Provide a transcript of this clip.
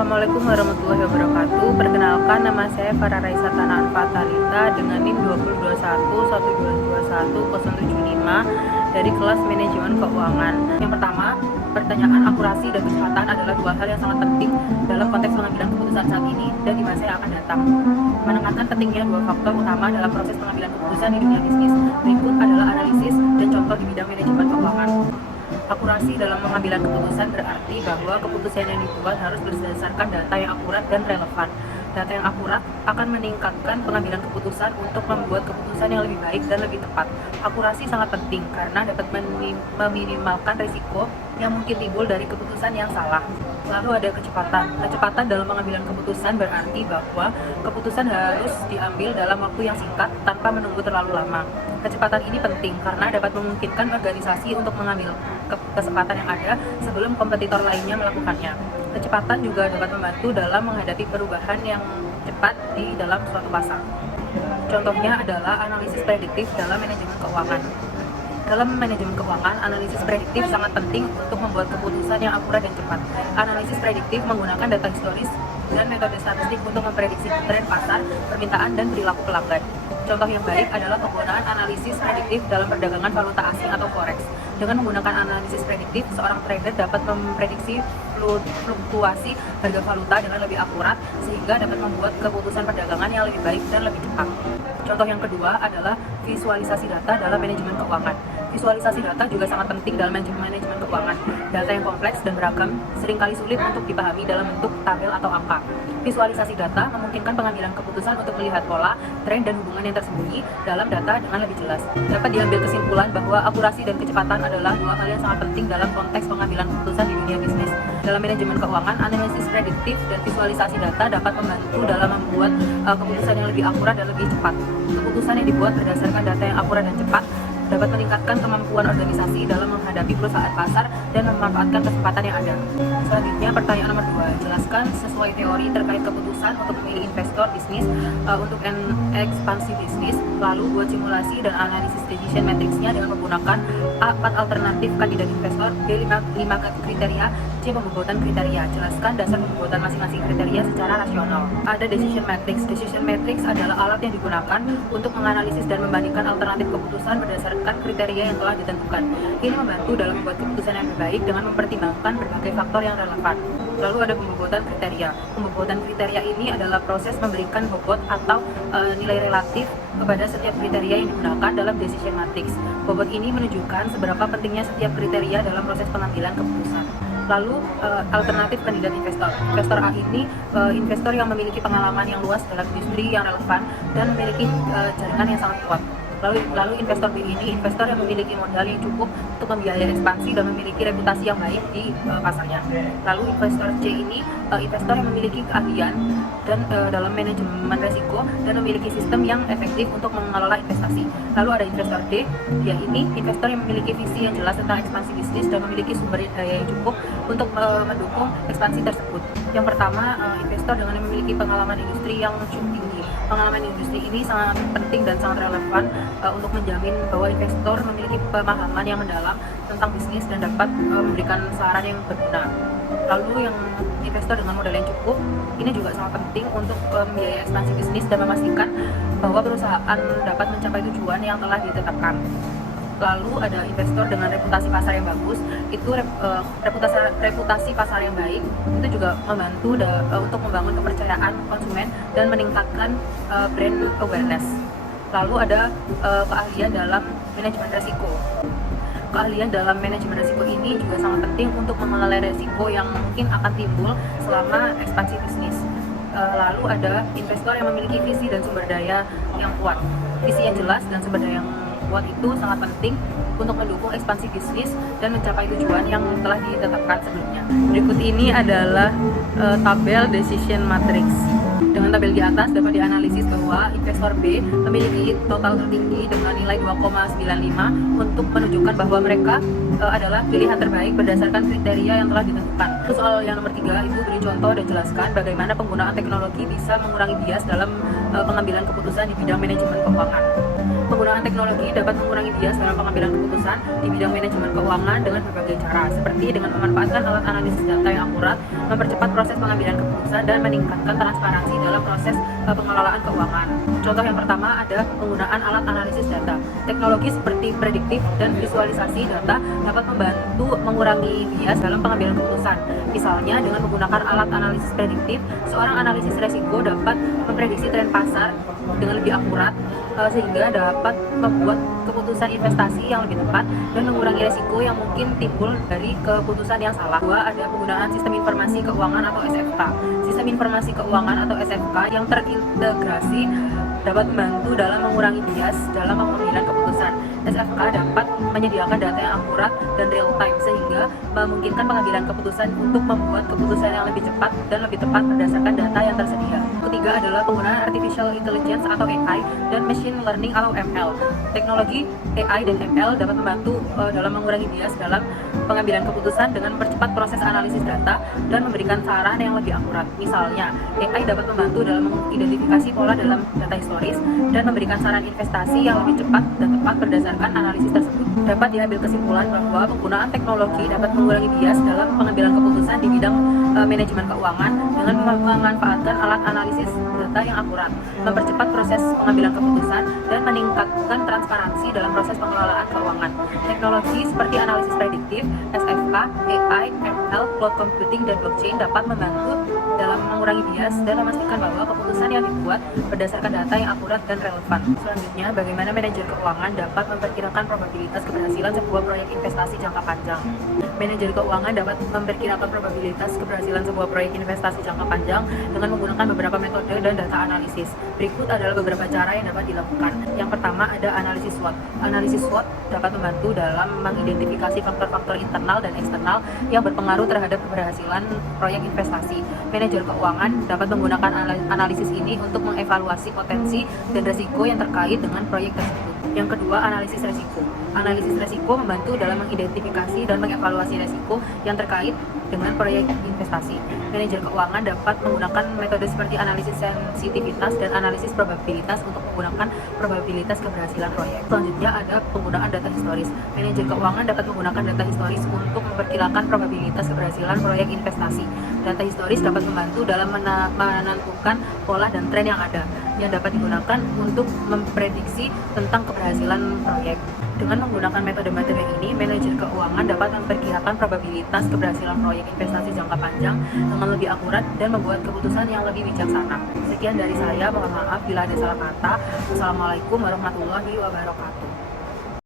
Assalamualaikum warahmatullahi wabarakatuh. Perkenalkan, nama saya Farah Raisa Tanaan Fatalita dengan NIM 2021 1221075 dari kelas Manajemen Keuangan. Yang pertama, pertanyaan akurasi dan kecepatan adalah dua hal yang sangat penting dalam konteks pengambilan keputusan saat ini dan di masa yang akan datang. Menekankan pentingnya dua faktor utama dalam proses pengambilan keputusan di dunia bisnis. Berikut adalah analisis dan contoh di bidang manajemen keuangan. Akurasi dalam pengambilan keputusan berarti bahwa keputusan yang dibuat harus berdasarkan data yang akurat dan relevan. Data yang akurat akan meningkatkan pengambilan keputusan untuk membuat keputusan yang lebih baik dan lebih tepat. Akurasi sangat penting karena dapat meminimalkan risiko yang mungkin timbul dari keputusan yang salah. Lalu ada kecepatan. Kecepatan dalam pengambilan keputusan berarti bahwa keputusan harus diambil dalam waktu yang singkat tanpa menunggu terlalu lama. Kecepatan ini penting karena dapat memungkinkan organisasi untuk mengambil kesempatan yang ada sebelum kompetitor lainnya melakukannya. Kecepatan juga dapat membantu dalam menghadapi perubahan yang cepat di dalam suatu pasar. Contohnya adalah analisis prediktif dalam manajemen keuangan. Dalam manajemen keuangan, analisis prediktif sangat penting untuk membuat keputusan yang akurat dan cepat. Analisis prediktif menggunakan data historis dan metode statistik untuk memprediksi tren pasar, permintaan, dan perilaku pelanggan. Contoh yang baik adalah penggunaan analisis prediktif dalam perdagangan valuta asing atau forex. Dengan menggunakan analisis prediktif, seorang trader dapat memprediksi fluktuasi harga valuta dengan lebih akurat sehingga dapat membuat keputusan perdagangan yang lebih baik dan lebih cepat. Contoh yang kedua adalah visualisasi data dalam manajemen keuangan. Visualisasi data juga sangat penting dalam manajemen keuangan. Data yang kompleks dan beragam seringkali sulit untuk dipahami dalam bentuk tabel atau angka. Visualisasi data memungkinkan pengambilan keputusan untuk melihat pola, tren, dan hubungan yang tersembunyi dalam data dengan lebih jelas. Dapat diambil kesimpulan bahwa akurasi dan kecepatan adalah dua hal yang sangat penting dalam konteks pengambilan keputusan di dunia bisnis. Dalam manajemen keuangan, analisis prediktif dan visualisasi data dapat membantu dalam membuat keputusan yang lebih akurat dan lebih cepat. Keputusan yang dibuat berdasarkan data yang akurat dan cepat dapat meningkatkan kemampuan organisasi dalam menghadapi perusahaan pasar dan memanfaatkan kesempatan yang ada. Selanjutnya, pertanyaan nomor 2. Jelaskan sesuai teori terkait keputusan untuk memilih investor bisnis untuk ekspansi bisnis, lalu buat simulasi dan analisis decision matrix-nya dengan menggunakan A. 4 alternatif kandidat investor, B. 5 kriteria, C. Pembobotan kriteria. Jelaskan dasar pembobotan masing-masing kriteria secara rasional. Ada decision matrix. Decision matrix adalah alat yang digunakan untuk menganalisis dan membandingkan alternatif keputusan berdasarkan kriteria yang telah ditentukan. Ini membantu dalam membuat keputusan yang terbaik dengan mempertimbangkan berbagai faktor yang relevan. Lalu ada pembobotan kriteria. Pembobotan kriteria ini adalah proses memberikan bobot atau nilai relatif kepada setiap kriteria yang digunakan dalam decision matrix. Bobot ini menunjukkan seberapa pentingnya setiap kriteria dalam proses pengambilan keputusan. Lalu alternatif kandidat investor. Investor A ini investor yang memiliki pengalaman yang luas dalam industri yang relevan dan memiliki jaringan yang sangat kuat. Lalu investor B ini investor yang memiliki modal yang cukup untuk membiayai ekspansi dan memiliki reputasi yang baik di pasarnya. Lalu investor C ini investor yang memiliki keahlian dan dalam manajemen risiko dan memiliki sistem yang efektif untuk mengelola investasi. Lalu ada investor D, dia ini investor yang memiliki visi yang jelas tentang ekspansi bisnis dan memiliki sumber daya yang cukup untuk mendukung ekspansi tersebut. Yang pertama, investor dengan memiliki pengalaman industri yang cukup tinggi. Pengalaman industri ini sangat penting dan sangat relevan untuk menjamin bahwa investor memiliki pemahaman yang mendalam tentang bisnis dan dapat memberikan saran yang berguna. Lalu yang investor dengan modal yang cukup, ini juga sangat penting untuk membiayai ekspansi bisnis dan memastikan bahwa perusahaan dapat mencapai tujuan yang telah ditetapkan. Lalu ada investor dengan reputasi pasar yang bagus, itu reputasi pasar yang baik, itu juga membantu untuk membangun kepercayaan konsumen dan meningkatkan brand awareness. Lalu ada keahlian dalam manajemen risiko. Keahlian dalam manajemen risiko ini juga sangat penting untuk mengelola risiko yang mungkin akan timbul selama ekspansi bisnis. Lalu ada investor yang memiliki visi dan sumber daya yang kuat. Visi yang jelas dan sumber daya yang kuat itu sangat penting untuk mendukung ekspansi bisnis dan mencapai tujuan yang telah ditetapkan sebelumnya. Berikut ini adalah tabel decision matrix. Dengan tabel di atas dapat dianalisis bahwa investor B memiliki total tertinggi dengan nilai 2,95 untuk menunjukkan bahwa mereka adalah pilihan terbaik berdasarkan kriteria yang telah ditentukan. Soal yang nomor 3 itu beri contoh dan jelaskan bagaimana penggunaan teknologi bisa mengurangi bias dalam pengambilan keputusan di bidang manajemen keuangan. Penggunaan teknologi dapat mengurangi bias dalam pengambilan keputusan di bidang manajemen keuangan dengan berbagai cara, seperti dengan memanfaatkan alat analisis data yang akurat, mempercepat proses pengambilan keputusan, dan meningkatkan transparansi dalam proses pengelolaan keuangan. Contoh yang pertama ada penggunaan alat analisis data. Teknologi seperti prediktif dan visualisasi data dapat membantu mengurangi bias dalam pengambilan keputusan. Misalnya dengan menggunakan alat analisis prediktif, seorang analisis resiko dapat memprediksi tren pasar dengan lebih akurat, sehingga dapat membuat keputusan investasi yang lebih tepat dan mengurangi resiko yang mungkin timbul dari keputusan yang salah. Dua, ada penggunaan sistem informasi keuangan atau SFK. Sistem informasi keuangan atau SFK yang terintegrasi dapat membantu dalam mengurangi bias dalam pengambilan keputusan. SFK dapat menyediakan data yang akurat dan real time, sehingga memungkinkan pengambilan keputusan untuk membuat keputusan yang lebih cepat dan lebih tepat berdasarkan data yang tersedia. Ketiga adalah penggunaan artificial intelligence atau AI dan machine learning atau ML. Teknologi AI dan ML dapat membantu dalam mengurangi bias dalam pengambilan keputusan dengan mempercepat proses analisis data dan memberikan saran yang lebih akurat. Misalnya, AI dapat membantu dalam mengidentifikasi pola dalam data historis dan memberikan saran investasi yang lebih cepat dan tepat berdasarkan analisis tersebut. Dapat diambil kesimpulan bahwa penggunaan teknologi dapat mengurangi bias dalam pengambilan keputusan di bidang manajemen keuangan dengan memanfaatkan alat analisis data yang akurat, mempercepat proses pengambilan keputusan, dan meningkatkan transparansi dalam proses pengelolaan keuangan. Teknologi seperti analisis prediktif, SFK, AI, ML, cloud computing, dan blockchain dapat membantu dalam mengurangi bias dan memastikan bahwa keputusan yang dibuat berdasarkan data yang akurat dan relevan. Selanjutnya, bagaimana manajer keuangan dapat memperkirakan probabilitas keberhasilan sebuah proyek investasi jangka panjang. Manajer keuangan dapat memperkirakan probabilitas keberhasilan sebuah proyek investasi jangka panjang dengan menggunakan beberapa metode dan data analisis. Berikut adalah beberapa cara yang dapat dilakukan. Yang pertama ada analisis SWOT. Analisis SWOT dapat membantu dalam mengidentifikasi faktor-faktor internal dan eksternal yang berpengaruh terhadap keberhasilan proyek investasi. Manajer keuangan dapat menggunakan analisis ini untuk mengevaluasi potensi dan risiko yang terkait dengan proyek tersebut. Yang kedua, analisis resiko. Analisis resiko membantu dalam mengidentifikasi dan mengevaluasi resiko yang terkait dengan proyek investasi. Manajer keuangan dapat menggunakan metode seperti analisis sensitivitas dan analisis probabilitas untuk menggunakan probabilitas keberhasilan proyek. Selanjutnya ada penggunaan data historis. Manajer keuangan dapat menggunakan data historis untuk memperkirakan probabilitas keberhasilan proyek investasi. Data historis dapat membantu dalam menentukan pola dan tren yang ada, yang dapat digunakan untuk memprediksi tentang keberhasilan proyek. Dengan menggunakan metode-metode ini, manajer keuangan dapat memperkirakan probabilitas keberhasilan proyek investasi jangka panjang dengan lebih akurat dan membuat keputusan yang lebih bijaksana. Sekian dari saya, mohon maaf bila ada salah kata. Wassalamualaikum warahmatullahi wabarakatuh.